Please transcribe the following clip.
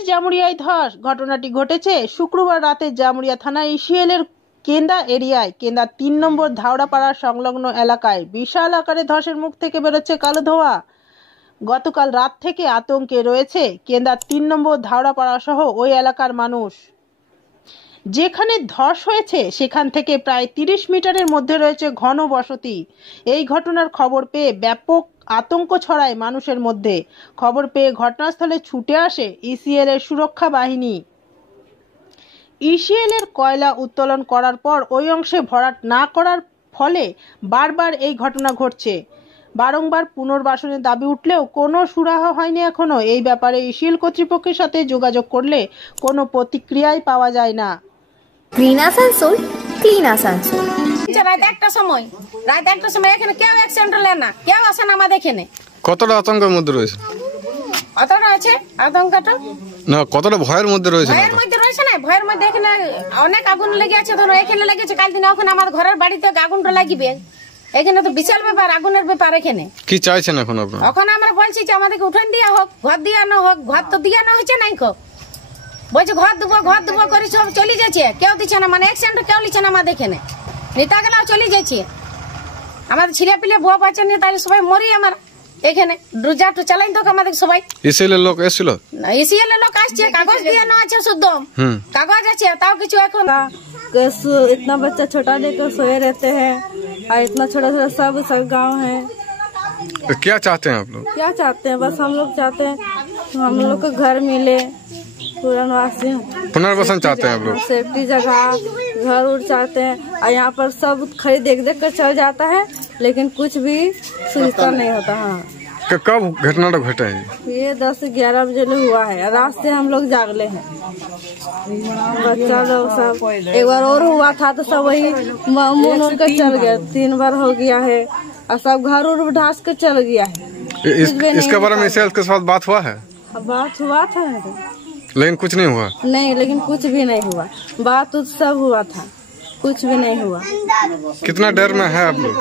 ফের জামুরিয়ায় ধস। ঘটনাটি ঘটেছে শুক্রবার রাতে জামুরিয়া থানা ইসিএলের কেন্দা এরিয়ায়। কেন্দা ৩ নম্বর ধাওড়াপাড়া সংলগ্ন এলাকায় বিশাল আকারে ধসের মুখ থেকে বেরোচ্ছে কালো ধোঁয়া। গতকাল রাত থেকে আতঙ্কে রয়েছে কেন্দা ৩ নম্বর ধাওড়াপাড়া সহ ওই এলাকার মানুষ। যেখানে ধস হয়েছে সেখান থেকে প্রায় ৩০ মিটারের মধ্যে রয়েছে ঘন বসতি। এই ঘটনার খবর পেয়ে ব্যাপক আতঙ্ক ছড়ায় মানুষের মধ্যে। খবর পেয়ে ঘটনাস্থলে ছুটে আসে ইসিএল এর সুরক্ষা বাহিনী। ইসিএল এর কয়লা উত্তোলন করার পর ওই অংশে ভরাট না করার ফলে বারবার এই ঘটনা ঘটছে। বারংবার পুনর্বাসনের দাবি উঠলেও কোনো সুরাহা হয়নি এখনো। এই ব্যাপারে ইসিএল কর্তৃপক্ষের সাথে যোগাযোগ করলে কোনো প্রতিক্রিয়াই পাওয়া যায় না। Clean Asansol, clean Asansol. রাত একটার সময় এখানে কেউ অ্যাক্সিডেন্ট নেয় না, কেউ আসে না আমাদের এখানে। কতটা আতঙ্কের মধ্যে রয়েছে? অতটা আছে আতঙ্কটা না, কতটা ভয়ের মধ্যে রয়েছে? ভয়ের মধ্যে রয়েছে না, ভয়ের মধ্যে এখানে অনেক আগুন লেগে আছে। ধরো এখানে লেগেছে, কাল দিন ওখানে আমার ঘরের বাড়িতে আগুনটা লাগিবে। এখানে তো বিশাল ব্যাপার, আগুনের ব্যাপার। এখানে কি চাইছেন এখন আপনারা? এখন আমরা বলছি যে আমাদেরকে উঠান দিয়া হোক, ঘর দিয়া না হোক। ঘর তো দিয়া না হচ্ছে নাই, বলছে ঘর দেবো করে সব চলে যাচ্ছে। কেউ দিচ্ছে না, মানে অ্যাক্সিডেন্ট কেউ লিচ্ছে না আমাদের এখানে। নেতা গেলাও চলে যাচ্ছে। আমাদের ছেলে পিলে বউ বাচ্চা নিয়ে তাহলে সবাই মরি। আমার এখানে রোজাটো চালাই তো আমাদের সবাই। ইসিএল এর লোক এসেছিল? ইসিএল এর লোক আসছে, কাগজ দিয়ে না আছে, শুদ্ধ কাগজ আছে, তাও কিছু এখন। इतना बच्चा छोटा लेकर सोए रहते हैं और इतना छोटा छोटा सब गांव है। तो क्या चाहते हैं आप लोग? क्या चाहते हैं? बस हम लोग चाहते हैं हम लोग को घर मिले, पुनर्वासन चाहते हैं आप लोग, सेफ्टी जगह, घर उड़ चाहते हैं। और यहाँ पर सब खड़ी देख कर चल जाता है, लेकिन कुछ भी सुविधा नहीं होता। हाँ, कब घटना घटा है? ये 10-11 बजे हुआ है। रात से हम लोग जागले हैं। बच्चा लोग सब, एक बार और हुआ था तो सब वही मुन उनका चल गया। 3 बार हो गया है और सब घर उड़ ढास कर चल गया है। इसके बारे में इसके साथ बात हुआ है? बात हुआ था लेकिन कुछ नहीं हुआ। नहीं, लेकिन कुछ भी नहीं हुआ। बात तो सब हुआ था, कुछ भी नहीं हुआ। कितना डर में है आप लोग?